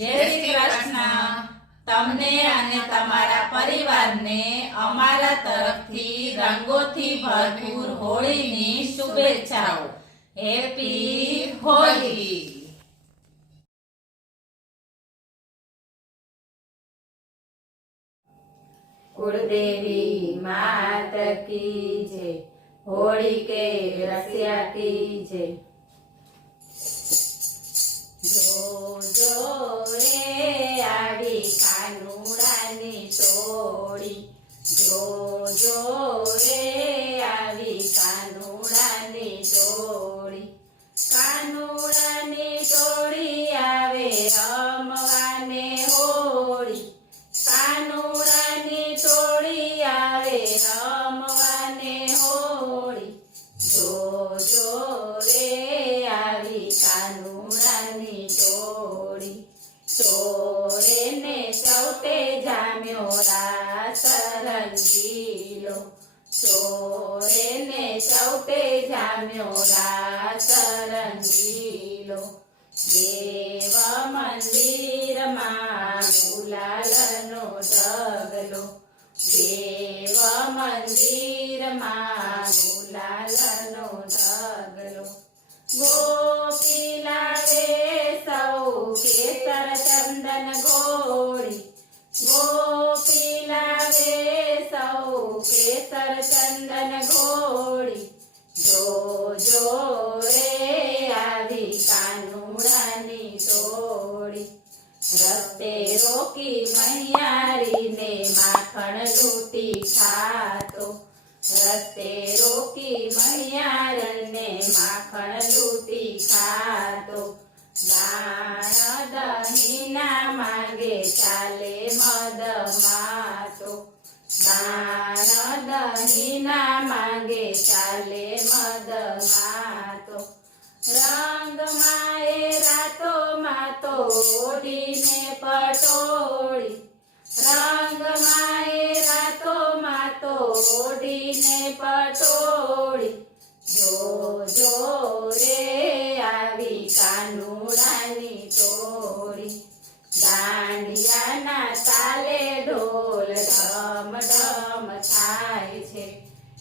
જય શ્રી કૃષ્ણ। તમને અને તમારા પરિવારને અમારા તરફથી રંગોથી ભરપૂર હોળીની શુભેચ્છાઓ। હેપી હોળી। कुलदेवी मात की जय, होली के रसिया की जय। जो जो रे आवी कानुडानी टोळी, जो जो रे आवी कानुडानी टोळी, कानुडानी टोळी आवे रमवाने होळी, कानुडानी टोळी आवे रमवाने होळी। जो जो रे आवी कानुडानी टोळी, ચોરે ને ચૌટે જામ્યો રાસ રંગીલો, ચોરે ને ચૌટે જામ્યો રાસ રંગીલો। દેવ મંદિરમાં ગુલાલનો ઢગલો, દેવ મંદિરમાં ગુલાલનો ઢગલો। ગોપી લાવે સૌ કેસર ચંદન ગોળી, ગોપી લાવે સૌ કેસર ચંદન ગોળી। જો જો રે આવી કાનુડાની ટોળી, રસ્તે રોકી મૈયારીને માખણ લૂટી ખાતો, રસ્તે રોકી મૈયારીને માખણ લૂટી ખાતો। દાણ દહીંના માંગે ચાલે મદ માતો, દાણ દહીંના માંગે ચાલે મદ માતો। રંગમાં એ રાતો માતો ઓઢીને પટોળી, રંગમાં એ રાતો માતો ઓઢીને પટોળી। જો જો રે આવી કાનુડાની ટોળી, દાંડિયાના તાલે ઢોલ ઢમ ઢમ થાય છે,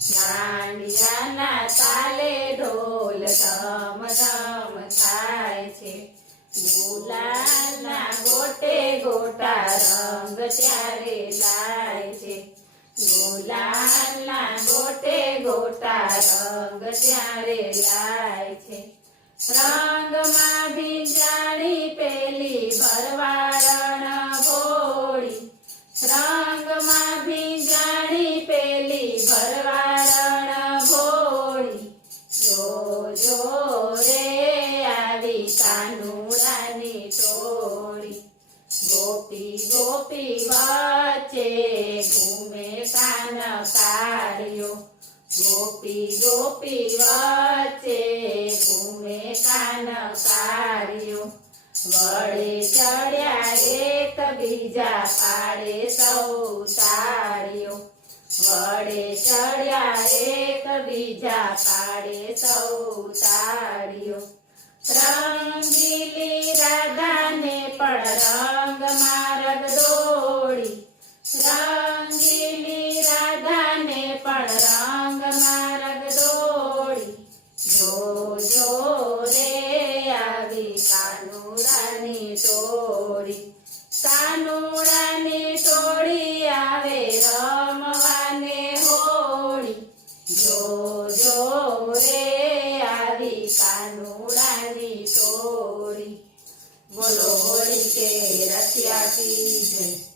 દાંડિયાના તાલે ઢોલ ઢમ ઢમ થાય છે। ગુલાલના ગોટે ગોટા રંગ ત્યારે લાય છે, ગુલાલના ગોટે ગોટા રંગ ત્યારે લાય છે। રંગમાં ભીંજાણી પેલી ભરવાડણ ભોળી, રંગમાં ભીંજાણી પેલી ભરવાડણ ભોળી। જો જો રે આવી કાનુડાની ટોળી, ગોપી ગોપી વચ્ચે ઘૂમે કાન કાઢ્યો, ગોપી ગોપી વચ્ચે ઘૂમે કાન કાઢ્યો। વળે ચડ્યા એક બીજા પાડે સૌ તાળીઓ, વળે ચડ્યા એક બીજા પાડે સૌ તાળીઓ। રંગીલી રાધાને પણ રંગમાં રગડોળી, રંગીલી રાધાને પણ રંગમાં રગડોળી। જો જો રે આવી કાનુડાની ટોળી, કાનુડાની ટોળી આવે રમવાને હોળી। જો જો રે આવી કાનુડાની ટોળી। બોલો હોળી કે રસિયા કી જય।